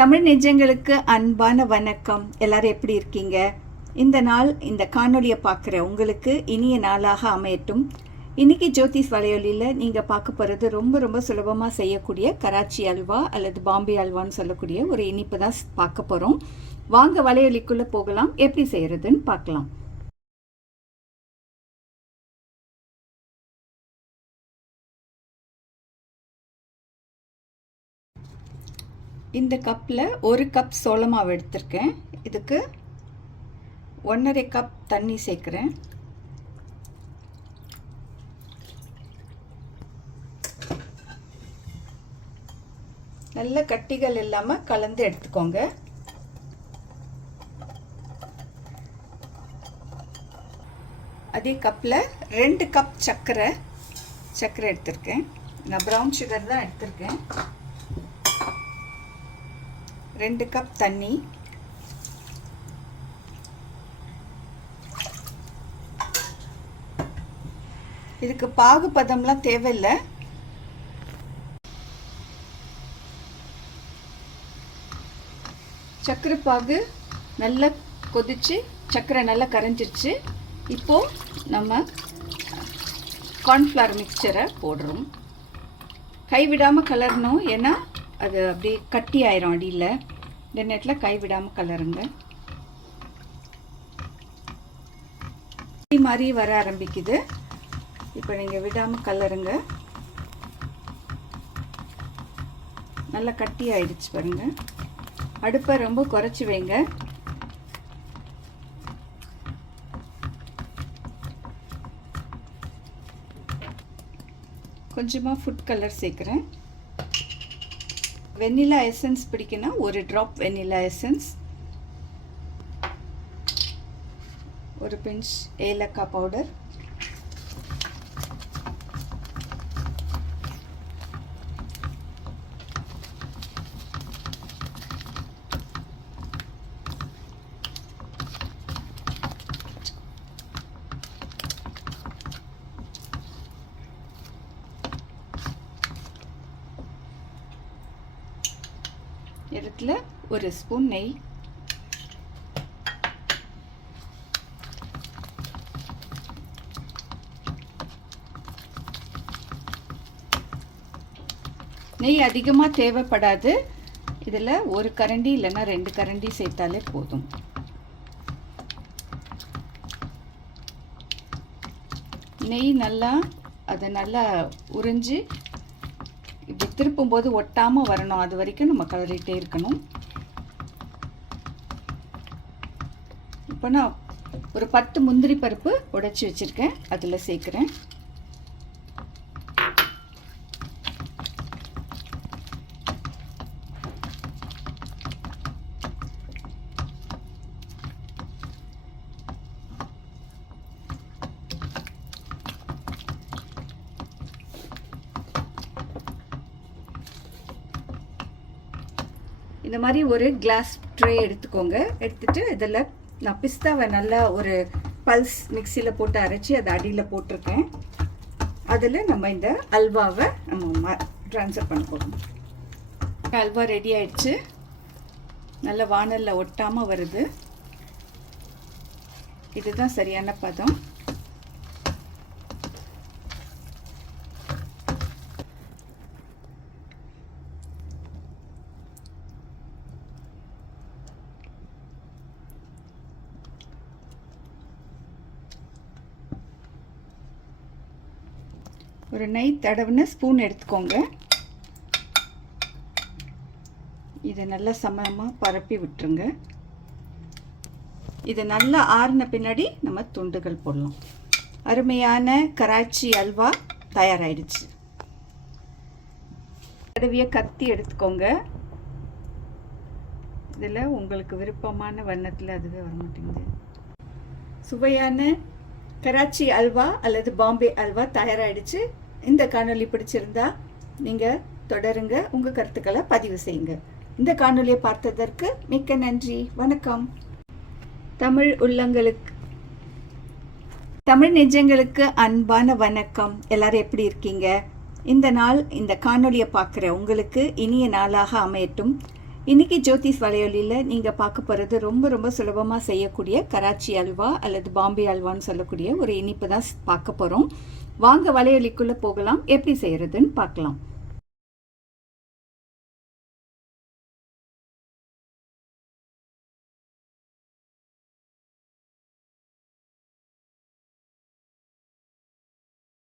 தமிழ் நெஞ்சங்களுக்கு அன்பான வணக்கம். எல்லாரும் எப்படி இருக்கீங்க? இந்த நாள் இந்த காணொலியை பார்க்குற உங்களுக்கு இனிய நாளாக அமையட்டும். இன்னைக்கு ஜோதிஷ் வலையொலியில் நீங்கள் பார்க்க போகிறது ரொம்ப சுலபமாக செய்யக்கூடிய கராச்சி அல்வா அல்லது பாம்பே அல்வான்னு சொல்லக்கூடிய ஒரு இனிப்பு தான் பார்க்க போகிறோம். வாங்க வலையொலிக்குள்ளே போகலாம். எப்படி செய்கிறதுன்னு பார்க்கலாம். இந்த கப்பில் 1 கப் சோள மாவு எடுத்திருக்கேன். இதுக்கு 1.5 கப் தண்ணி சேர்க்குறேன். நல்ல கட்டிகள் இல்லாமல் கலந்து எடுத்துக்கோங்க. அதே கப்பில் 2 கப் சர்க்கரை எடுத்திருக்கேன். நான் ப்ரௌன் சுகர் தான் எடுத்திருக்கேன். 2 கப் தண்ணி, இதுக்கு பாகு பதம்லாம் தேவையில்லை. சர்க்கரை பாகு நல்லா கொதிச்சு சர்க்கரை நல்லா கரைஞ்சிருச்சு. இப்போது நம்ம கார்ன்ஃப்ளவர் மிக்சரை போடுறோம். கைவிடாமல் கலரணும், ஏன்னா அது அப்படியே கட்டி ஆயிரும் அடியில். இந்த நேரத்தில் கைவிடாமல் கலருங்க. மாதிரி வர ஆரம்பிக்குது. இப்போ நீங்கள் விடாமல் கலருங்க. நல்லா கட்டி ஆயிடுச்சு பாருங்க. அடுப்பை ரொம்ப குறைச்சி வைங்க. கொஞ்சமாக ஃபுட் கலர் சேர்க்குறேன். வெண்ணிலா எசன்ஸ் பிடிக்குன்னா 1 ட்ராப் வெண்ணிலா எசன்ஸ், 1 பிஞ்ச் ஏலக்காய் பவுடர், இடத்துல 1 ஸ்பூன் நெய், நெய் அதிகமாக தேவைப்படாது. இதில் 1 கரண்டி இல்லைன்னா 2 கரண்டி சேர்த்தாலே போதும். நெய் நல்லா உறிஞ்சி இப்படி திருப்பும்போது ஒட்டாமல் வரணும். அது வரைக்கும் நம்ம கலரிட்டே இருக்கணும். இப்போ நான் ஒரு 10 முந்திரி பருப்பு உடைச்சி வச்சுருக்கேன், அதில் சேர்க்குறேன். இந்த மாதிரி ஒரு கிளாஸ் ட்ரே எடுத்துக்கோங்க. எடுத்துட்டு இதில் நான் பிஸ்தாவை நல்லா ஒரு பல்ஸ் மிக்சியில் போட்டு அரைச்சி அதை அடியில் போட்டிருக்கேன். அதில் நம்ம இந்த அல்வாவை நம்ம ட்ரான்ஸ்ஃபர் பண்ண போகிறோம். அல்வா ரெடி ஆயிடுச்சு. நல்ல வானலில் ஒட்டாமல் வருது. இதுதான் சரியான பதம். ஒரு நெய் தடவின ஸ்பூன் எடுத்துக்கோங்க. இதை நல்லா சமமாக பரப்பி விட்டுருங்க. இது நல்லா ஆறின பின்னாடி நம்ம துண்டுகள் போடலாம். அருமையான கராச்சி அல்வா தயாராகிடுச்சு. தடவிய கத்தி எடுத்துக்கோங்க. இதில் உங்களுக்கு விருப்பமான வண்ணத்தில் அதுவே வர மாட்டேங்குது. சுவையான கராச்சி அல்வா அல்லது பாம்பே அல்வா தயாராகிடுச்சு. இந்த காணொலி பிடிச்சிருந்தா நீங்கள் தொடருங்க. உங்கள் கருத்துக்களை பதிவு செய்யுங்க. இந்த காணொலியை பார்த்ததற்கு மிக்க நன்றி. வணக்கம். தமிழ் நெஞ்சங்களுக்கு அன்பான வணக்கம். எல்லாரும் எப்படி இருக்கீங்க? இந்த நாள் இந்த காணொலியை பார்க்குற உங்களுக்கு இனிய நாளாக அமையட்டும். இன்றைக்கி ஜோதிஸ் வலையொலியில் நீங்கள் பார்க்க போகிறது ரொம்ப சுலபமாக செய்யக்கூடிய கராச்சி அல்வா அல்லது பாம்பே அல்வான்னு சொல்லக்கூடிய ஒரு இனிப்பு தான் பார்க்க போகிறோம். வாங்க வலையொலிக்குள்ளே போகலாம், எப்படி செய்கிறதுன்னு பார்க்கலாம்.